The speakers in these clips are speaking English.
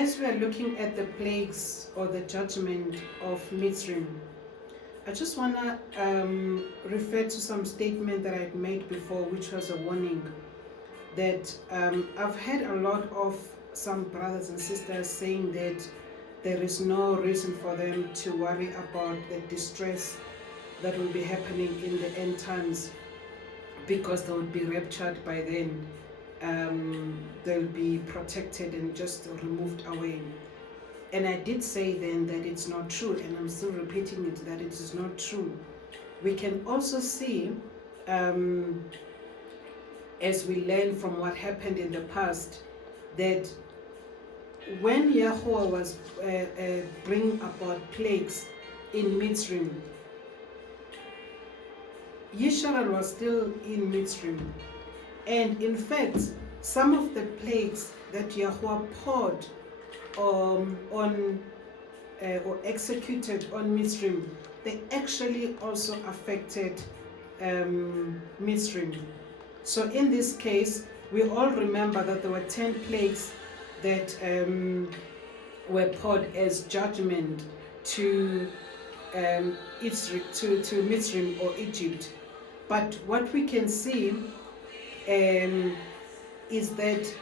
as we are looking at the plagues or the judgment of Mitzrayim, I just want to refer to some statement that I'd made before, which was a warning that I've heard a lot of some brothers and sisters saying that there is no reason for them to worry about the distress that will be happening in the end times because they will be raptured by then. They'll be protected and just removed away. And I did say then that it's not true, and I'm still repeating it, that it is not true. We can also see, as we learn from what happened in the past, that when Yahweh was bringing about plagues in Mitzrayim, Yisharal was still in Mitzrayim. And in fact, some of the plagues that Yahweh poured on or executed on Mitzrayim, they actually also affected Mitzrayim. So in this case, we all remember that there were 10 plagues that were poured as judgment to Mitzrayim or Egypt. But what we can see is that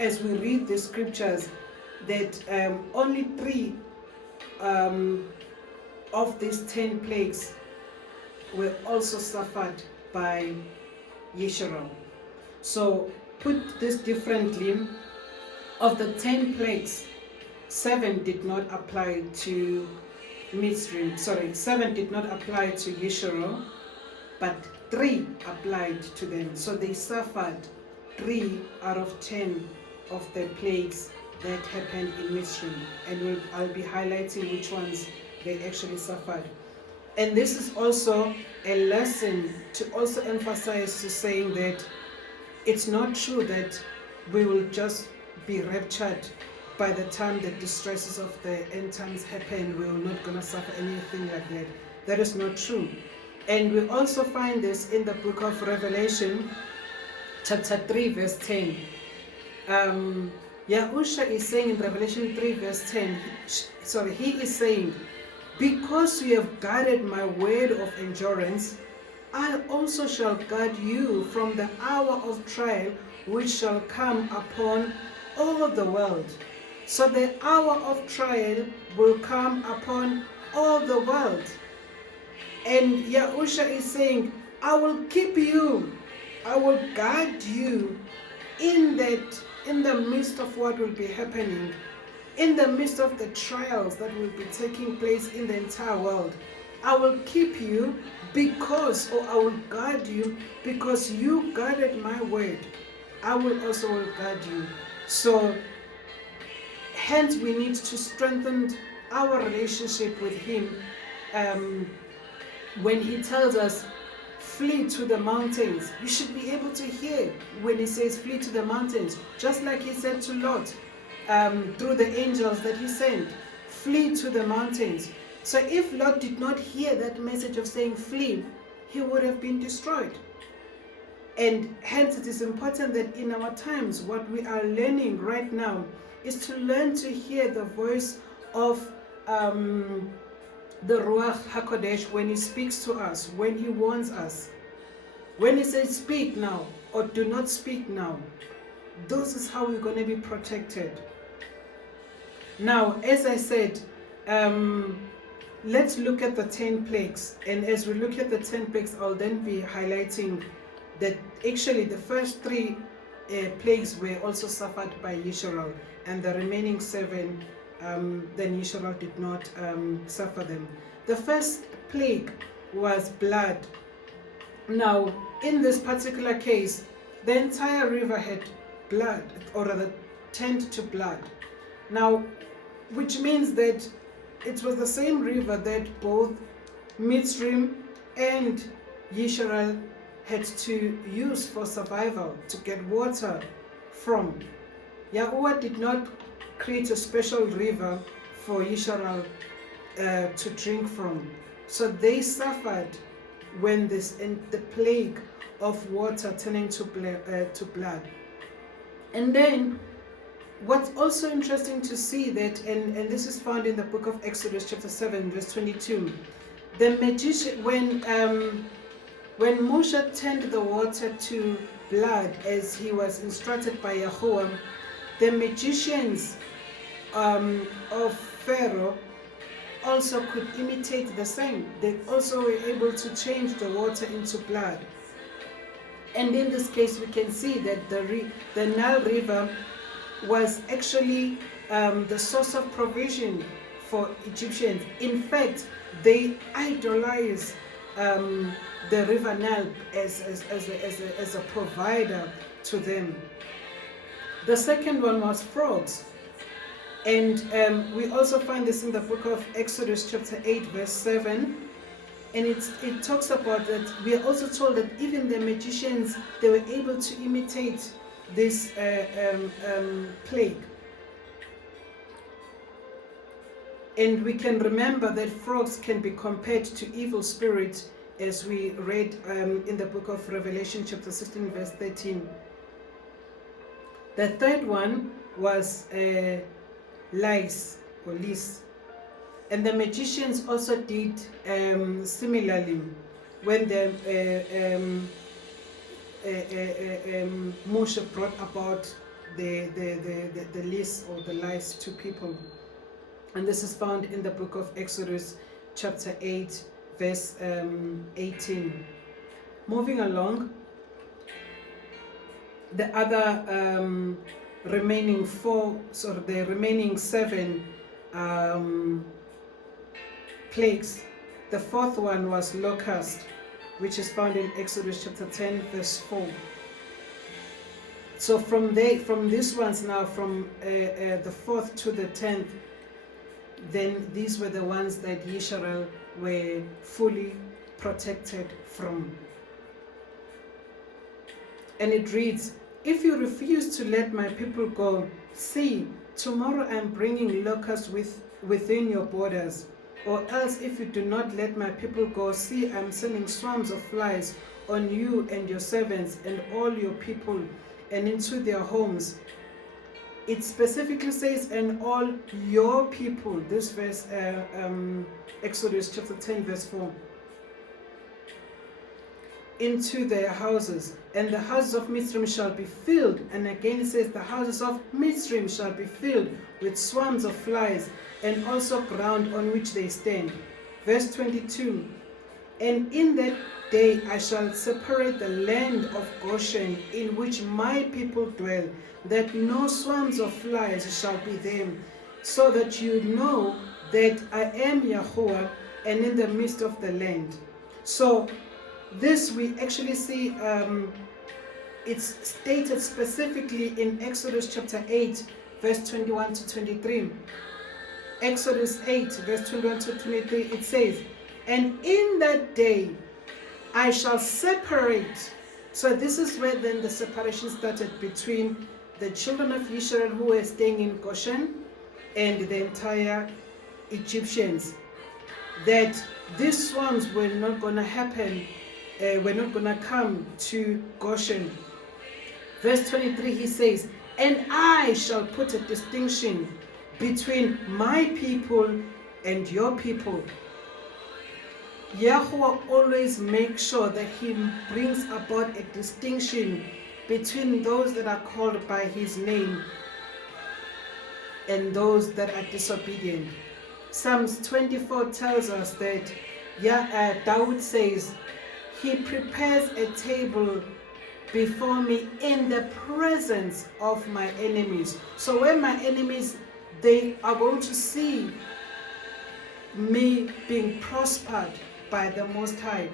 as we read the scriptures, that only 3 of these 10 plagues were also suffered by Yisharal. So put this differently, of the 10 plagues, 7 did not apply to Mitzrayim. 7 did not apply to Yisharal, but 3 applied to them. So they suffered 3 out of 10 of the plagues that happened in Mitzrayim. And I'll be highlighting which ones they actually suffered. And this is also a lesson to also emphasize to saying that it's not true that we will just be raptured by the time the distresses of the end times happen. We're not going to suffer anything like that. That is not true. And we also find this in the book of Revelation, chapter 3, verse 10. Yahusha is saying in Revelation 3, verse 10, he is saying, because you have guarded my word of endurance, I also shall guard you from the hour of trial which shall come upon all the world. So the hour of trial will come upon all the world. And Yahusha is saying, I will keep you, I will guard you in the midst of what will be happening, in the midst of the trials that will be taking place in the entire world. I will keep you because, or I will guard you because you guarded my word. I will also guard you. So, hence we need to strengthen our relationship with him. When he tells us, flee to the mountains, you should be able to hear when he says flee to the mountains, just like he said to Lot through the angels that he sent, flee to the mountains. So if Lot did not hear that message of saying flee, he would have been destroyed. And hence it is important that in our times, what we are learning right now is to learn to hear the voice of the Ruach HaKodesh when he speaks to us, when he warns us. When he says speak now or do not speak now, this is how we're going to be protected. Now, as I said, let's look at the 10 plagues. And as we look at the 10 plagues, I'll then be highlighting that actually the first 3 plagues were also suffered by Yisharal, and the remaining 7 then Yisharal did not suffer them. The first plague was blood. Now, in this particular case, the entire river had blood, or rather turned to blood. Now, which means that it was the same river that both Mitzrayim and Yisharal had to use for survival, to get water from. Yahuwah did not create a special river for Yisharal to drink from. So they suffered when the plague of water turning to blood. And then what's also interesting to see that, and this is found in the book of Exodus chapter 7 verse 22, the magician, when Moshe turned the water to blood as he was instructed by Yahweh, the magicians of Pharaoh also could imitate the same. They also were able to change the water into blood. And in this case, we can see that the Nile River was actually the source of provision for Egyptians. In fact, they idolize the river Nile as a provider to them. The second one was frogs. And we also find this in the book of Exodus chapter 8 verse 7. And it talks about that. We are also told that even the magicians, they were able to imitate this plague. And we can remember that frogs can be compared to evil spirits, as we read in the book of Revelation chapter 16 verse 13. The third one was lice or lice. And the magicians also did similarly when the Moshe brought about the lice or the lice to people. And this is found in the book of Exodus chapter 8 verse 18. Moving along, the other remaining seven plagues. The fourth one was locust, which is found in Exodus chapter 10 verse 4. So from these ones now, from the 4th to the 10th, then these were the ones that Yisharal were fully protected from. And it reads, "If you refuse to let my people go, see, tomorrow I am bringing locusts within your borders. Or else if you do not let my people go, see, I am sending swarms of flies on you and your servants and all your people and into their homes." It specifically says, "and all your people," this verse, Exodus chapter 10 verse 4. "Into their houses, and the houses of Mitzrayim shall be filled." And again it says, "the houses of Mitzrayim shall be filled with swarms of flies, and also ground on which they stand." Verse 22, "And in that day I shall separate the land of Goshen in which my people dwell, that no swarms of flies shall be there, so that you know that I am Yahuwah, and in the midst of the land." So this we actually see, it's stated specifically in Exodus chapter 8 verse 21 to 23. Exodus 8 verse 21 to 23, it says, "And in that day I shall separate." So this is where then the separation started between the children of Israel who were staying in Goshen and the entire Egyptians. That these swarms were not going to happen, were not going to come to Goshen. Verse 23, he says, "And I shall put a distinction between my people and your people." Yahweh always makes sure that he brings about a distinction between those that are called by his name and those that are disobedient. Psalms 24 tells us that David says, "He prepares a table before me in the presence of my enemies." So when my enemies, they are going to see me being prospered by the Most High.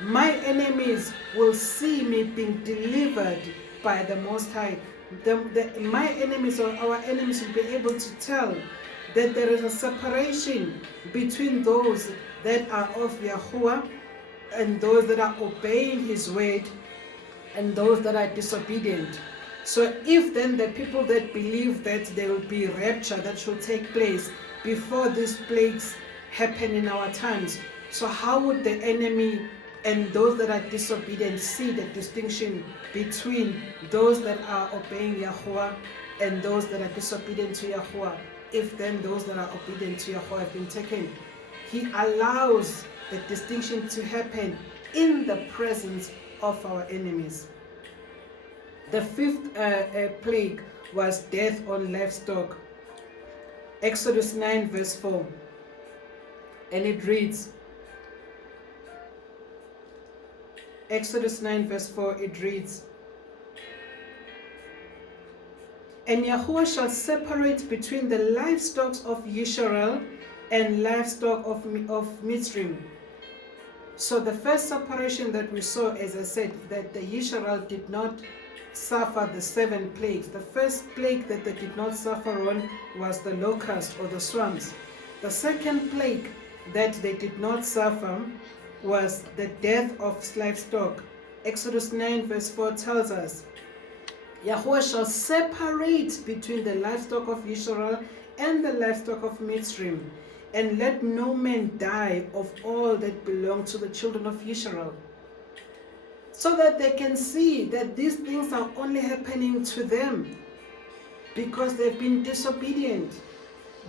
My enemies will see me being delivered by the Most High. My enemies or our enemies will be able to tell that there is a separation between those that are of Yahuwah and those that are obeying his word and those that are disobedient. So if then the people that believe that there will be rapture that should take place before these plagues happen in our times, so how would the enemy and those that are disobedient. See the distinction between those that are obeying Yahuwah and those that are disobedient to Yahuwah. If then those that are obedient to Yahuwah have been taken, he allows the distinction to happen in the presence of our enemies. The fifth plague was death on livestock. Exodus 9 verse 4. And it reads, Exodus 9 verse 4, it reads, and Yahuwah shall separate between the livestock of Yisharal and livestock of Mitzrim. So the first separation that we saw, as I said, that the Yisharal did not suffer the 7 plagues. The first plague that they did not suffer on was the locust or the swarms. The second plague that they did not suffer was the death of livestock. Exodus 9 verse 4 tells us, Yahuwah shall separate between the livestock of Yisharal and the livestock of Mitzrim, and let no man die of all that belong to the children of Yisharal. So that they can see that these things are only happening to them because they've been disobedient,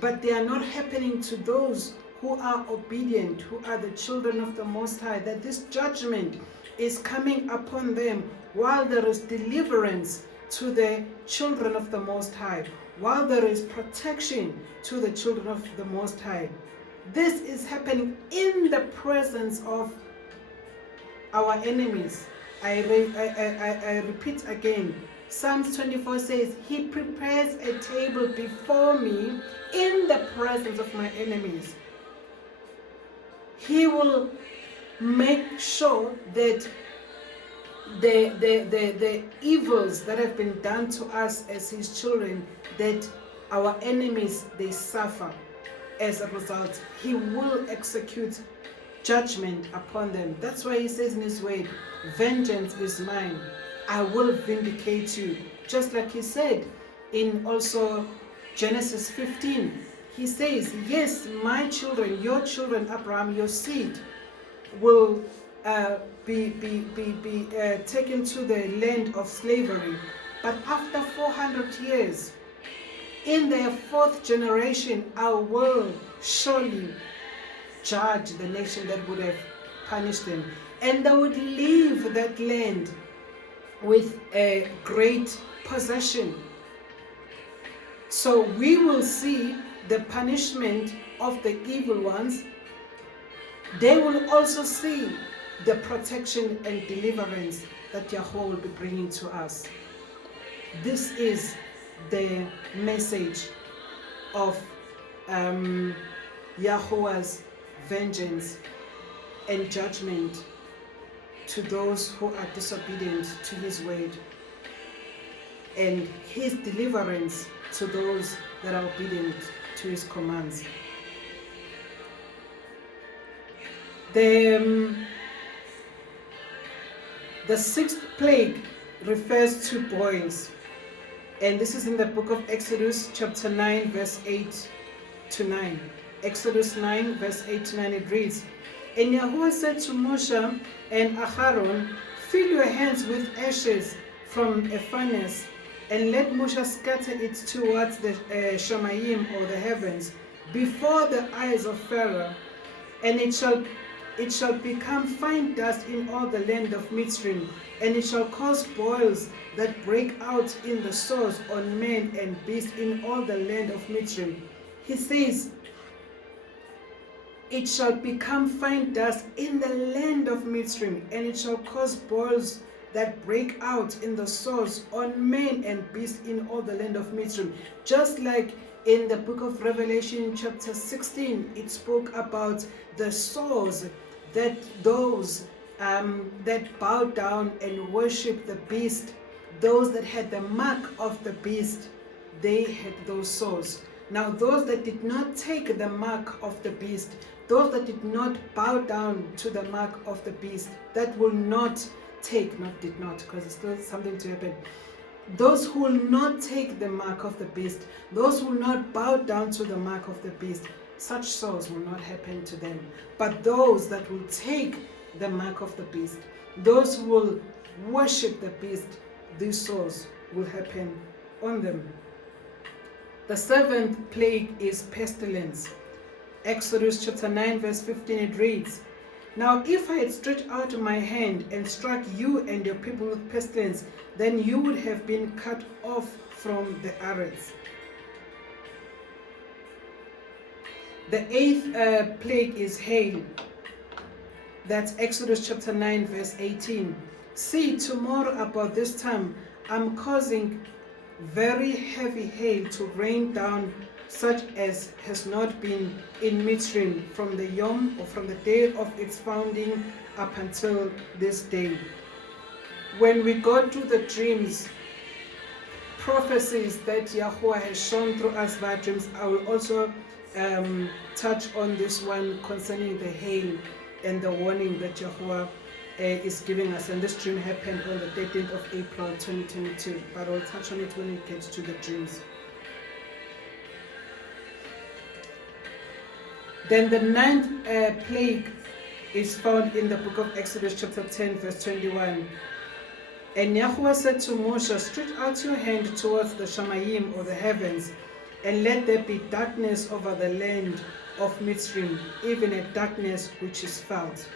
but they are not happening to those who are obedient, who are the children of the Most High, that this judgment is coming upon them while there is deliverance to the children of the Most High, while there is protection to the children of the Most High. This is happening in the presence of our enemies. I repeat again, Psalms 24 says, he prepares a table before me in the presence of my enemies. He will make sure that the evils that have been done to us as his children, that our enemies, they suffer as a result. He will execute judgment upon them. That's why he says in his word, vengeance is mine, I will vindicate you. Just like he said in also Genesis 15, he says, yes, my children, your children, Abraham, your seed, will be taken to the land of slavery. But after 400 years, in their 4th generation, I will surely judge the nation that would have punished them. And they would leave that land with a great possession. So we will see the punishment of the evil ones. They will also see the protection and deliverance that Yahuwah will be bringing to us. This is the message of Yahuwah's vengeance and judgment to those who are disobedient to his word, and his deliverance to those that are obedient to his commands. The 6th plague refers to boils, and this is in the book of Exodus chapter 9 verse 8 to 9. Exodus 9 verse 8 to 9, it reads, and Yahuwah said to Moshe and Aharon, fill your hands with ashes from a furnace, and let Moshe scatter it towards the Shamayim, or the heavens, before the eyes of Pharaoh, and it shall become fine dust in all the land of Mitzrim, and it shall cause boils that break out in the sores on men and beasts in all the land of Mitzrim. He says, it shall become fine dust in the land of Mitzrim, and it shall cause boils that break out in the sores on men and beasts in all the land of Mitzrim. Just like in the book of Revelation chapter 16, it spoke about the sores that those that bowed down and worshiped the beast, those that had the mark of the beast, they had those sores. Now those that did not take the mark of the beast, those that did not bow down to the mark of the beast, that will not take, did not, because it's still something to happen. Those who will not take the mark of the beast, those who will not bow down to the mark of the beast, such sores will not happen to them. But those that will take the mark of the beast. Those who will worship the beast, these sores will happen on them. The seventh plague is pestilence. Exodus chapter 9 verse 15, it reads, "Now if I had stretched out my hand and struck you and your people with pestilence, then you would have been cut off from the arets." The eighth plague is hail. That's Exodus chapter 9 verse 18. "See, tomorrow about this time I'm causing very heavy hail to rain down, such as has not been in Mitzrayim from the Yom, or from the day of its founding up until this day." When we go through the dreams, prophecies that Yahweh has shown through us via dreams, I will also touch on this one concerning the hail and the warning that Yahweh is giving us. And this dream happened on the 13th of April 2022, but I'll touch on it when it gets to the dreams. Then the ninth plague is found in the book of Exodus chapter 10 verse 21. "And Yahweh said to Moshe, stretch out your hand towards the Shamayim, or the heavens, and let there be darkness over the land of Mitzrayim, even a darkness which is felt."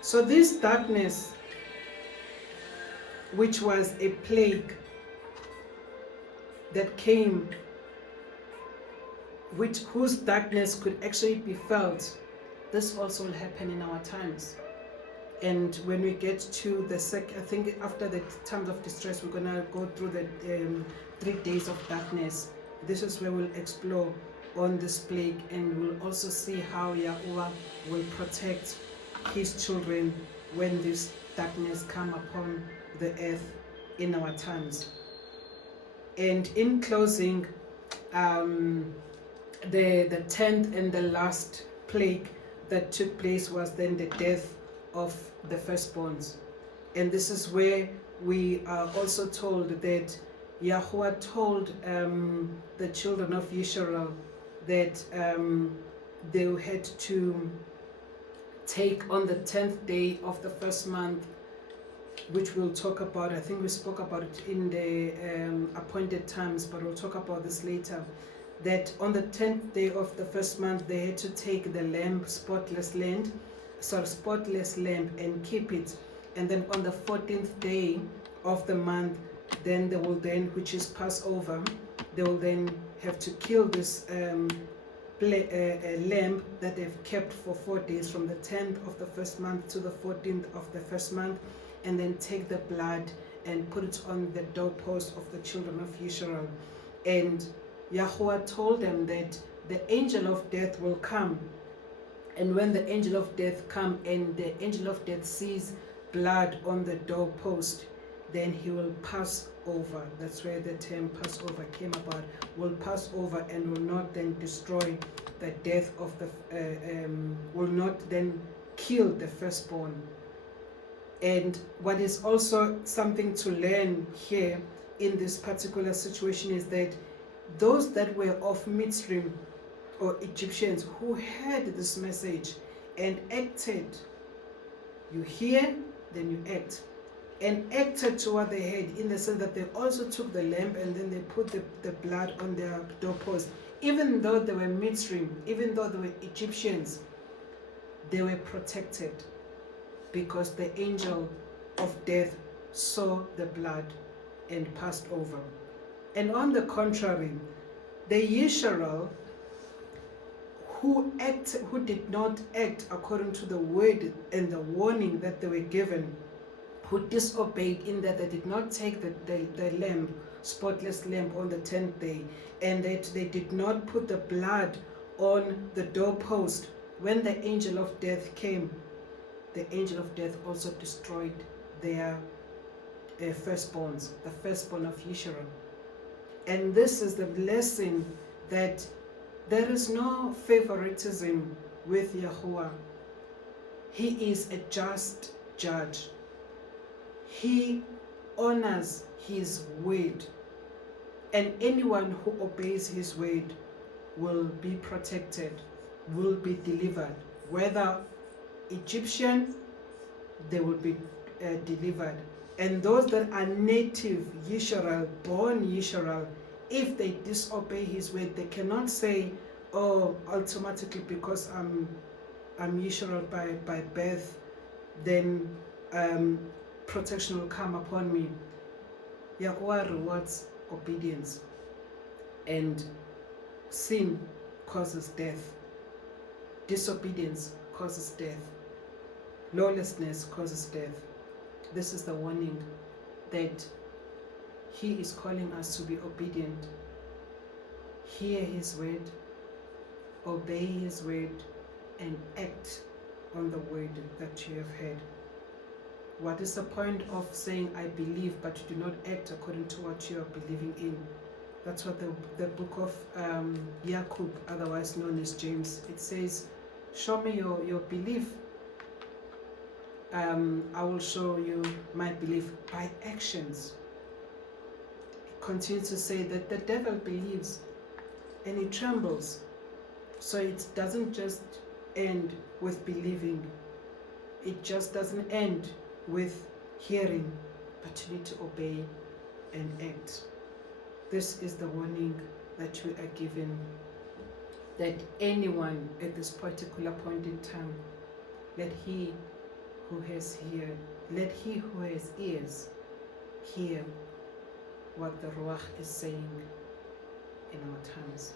So this darkness, which was a plague that came, whose darkness could actually be felt, this also will happen in our times. And when we get to the I think after the times of distress, we're gonna go through the 3 days of darkness. This is where we'll explore on this plague, and we'll also see how Yahweh will protect his children when this darkness come upon the earth in our times. And in closing, the 10th and the last plague that took place was then the death of the firstborns. And this is where we are also told that Yahweh told the children of Yisharal that they had to take on the 10th day of the first month, which we'll talk about. I think we spoke about it in the appointed times, but we'll talk about this later. That on the 10th day of the first month, they had to take the lamb, spotless lamb, and keep it. And then on the 14th day of the month, then they will which is Passover, they will then have to kill this lamb that they've kept for 4 days, from the 10th of the first month to the 14th of the first month, and then take the blood and put it on the doorpost of the children of Yisharal. And Yahweh told them that the angel of death will come, and when the angel of death come and the angel of death sees blood on the doorpost, then he will pass over. That's where the term Passover came about. Will pass over and will not then destroy the death of the, will not then kill the firstborn. And what is also something to learn here in this particular situation is that those that were of Mitzrayim, or Egyptians, who heard this message and acted, you hear, then you act, and acted to what they had, in the sense that they also took the lamb and then they put the blood on their doorpost. Even though they were Mitzrayim, even though they were Egyptians, they were protected because the angel of death saw the blood and passed over. And on the contrary, the Yisharal, who did not act according to the word and the warning that they were given, who disobeyed in that they did not take the lamb, spotless lamb, on the 10th day, and that they did not put the blood on the doorpost. When the angel of death came, the angel of death also destroyed their firstborns, the firstborn of Yisharal. And this is the lesson, that there is no favoritism with Yahuwah. He is a just judge. He honors his word, and anyone who obeys his word will be protected, will be delivered, whether Egyptian they will be delivered. And those that are native Yisharal, born Yisharal, if they disobey his word, they cannot say, oh, automatically because I'm Yisharal by birth, then protection will come upon me. Yahweh rewards obedience, and sin causes death. Disobedience causes death. Lawlessness causes death. This is the warning that he is calling us to be obedient. Hear his word, obey his word, and act on the word that you have heard. What is the point of saying I believe but you do not act according to what you are believing in? That's what the book of Yaqub, otherwise known as James, it says, show me your belief. I will show you my belief by actions. It continues to say that the devil believes and he trembles. So it doesn't just end with believing. It just doesn't end with hearing, but you need to obey and act. This is the warning that we are given, that anyone at this particular point in time, let he who has ears hear what the Ruach is saying in our times.